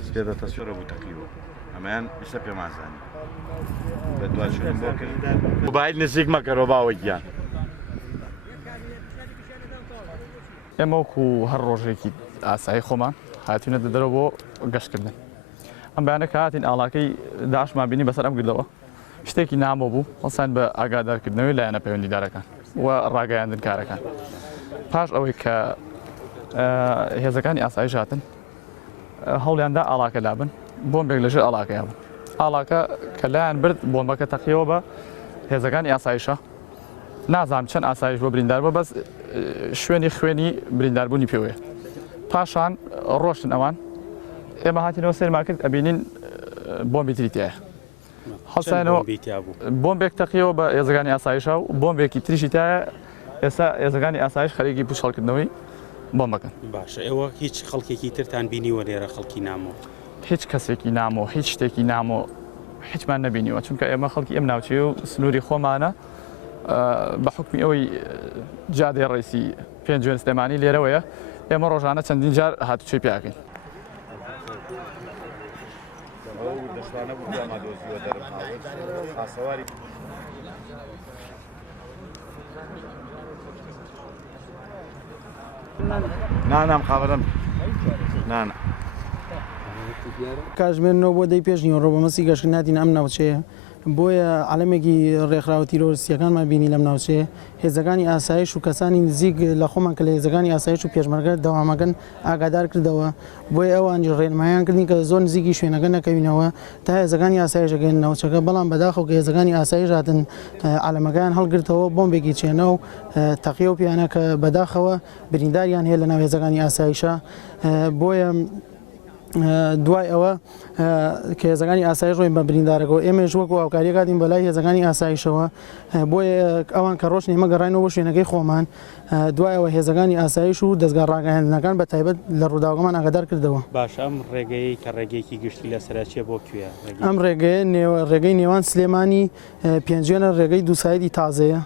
سكيدة تصوير أبو تقيوه أمان يسبي مع زاني بدوال شو نبوكر وبعد نزيك ما كروبا وجيان ئێمەوەکو هەر ڕۆژێکی ئاسایی خۆمان هاتوونە دەدەرەوە بۆ گەشتکردن ئەم بەیانە کە هاتین ئاڵاکەی داعشمان بینی بەسەر ئەم گردەوە شتێکی نامۆ بوو هەڵسان بە ئاگادارکردنەوەی لایەنە پەیوەندیدارەکان و ڕاگەیاندن کارەکان پاش ئەوەی کە هێزەکانی ئاسایش هاتن هەوڵیاندا ئاڵاکە لابن بۆمبێک لەژێر ئاڵاکەیان بوو ئاڵاکە کە لایەن برد بۆمبەکە تەقیەوە بە هێزەکانی ئاسایشە نازانم چەند ئاسایش بۆ بریندار بووە بەس شوێنی خوێنی برینداربوونی پێوەیە پاشان ڕۆشتن ئەوان ئێمە هاتینەوە سێرمان کرد ئەبینین بۆمبی تری تایە هەڵسانەوە بۆمبێک تەقیەوە بە هێزەکانی ئاسایشە و بۆمبێکی تریشی تایە ئێستا هێزەکانی ئاسایش خەریکی پوشهەڵکردنەوەی بۆمبەکەن باشە ئێوە هیچ خەڵکێکی ترتان بینیوە لێرە خەڵکی نامۆ هیچ کەسێکی نامۆ هیچ شتێکی نامۆ هیچمان نەبینیوە چونکە ئێمە خەڵکی ئەم ناوچەیە و سنووری خۆمانە بە حکمی ئەوەی جادێ ڕێسی پێنجوێن سلێمانی لێرەوەیە ئێمە ڕۆژانە چەندین جار هاتوچۆی پیاکەین نانام خابرم نانا کاتژمێرنەوە بۆ دەی پێش نیوەڕۆ بە مەسی گەشتکردن هاتین ئەم ناوچەیە بۆیە عەلەمێکی ڕێکخراوە تیرۆریستیەکانمان بینی لەم ناوچەیە هێزەکانی ئاسایش و کەسانی نزیک لە خۆمان کە لە هێزەکانی ئاسایش و پێشمەرگە دەوامەکەن ئاگادار کردەوە بۆیە ئەوان ڕێنمایان کردین کە زۆر نزیکی شوێنەکە نەکەوینەوە تا هێزەکانی ئاسایشەکەن ناوچەکە بەڵام بەداخەوە کە هێزەکانی ئاسایش هاتن عەلەمەکەیان هەڵگرتەوە بۆمبێکی چێنە و تەقیە و پیانە کە بەداخەوە برینداریان هەیە لە ناو هێزەکانی ئاسایشە بۆیە دوای ئەوە کە هێزەکانی ئاسایش ڕۆین بە بریندارەکەەوە ئێمەش وەکو هاوکاریە کاتین بەلای هێزەکانی ئاسایشەوە بۆیە ئەوان کە ڕۆژ ئێمە گەڕاینەوە بۆ شوێنەکەی خۆمان دوایەوە هێزەکانی ئاسایش و دەستگا ڕاگەیاندنەکان بە تایبەت لە ڕووداوەکەمان ئاگادار کردەوە باش ئەم ڕێگەی کە ڕێگەیەکی گشتی لە سەرچیە بۆ کوێ ئەم ڕێگەی نێوان سلێمانی پێنجوێنە ڕێگەی دووسایدی تازەیە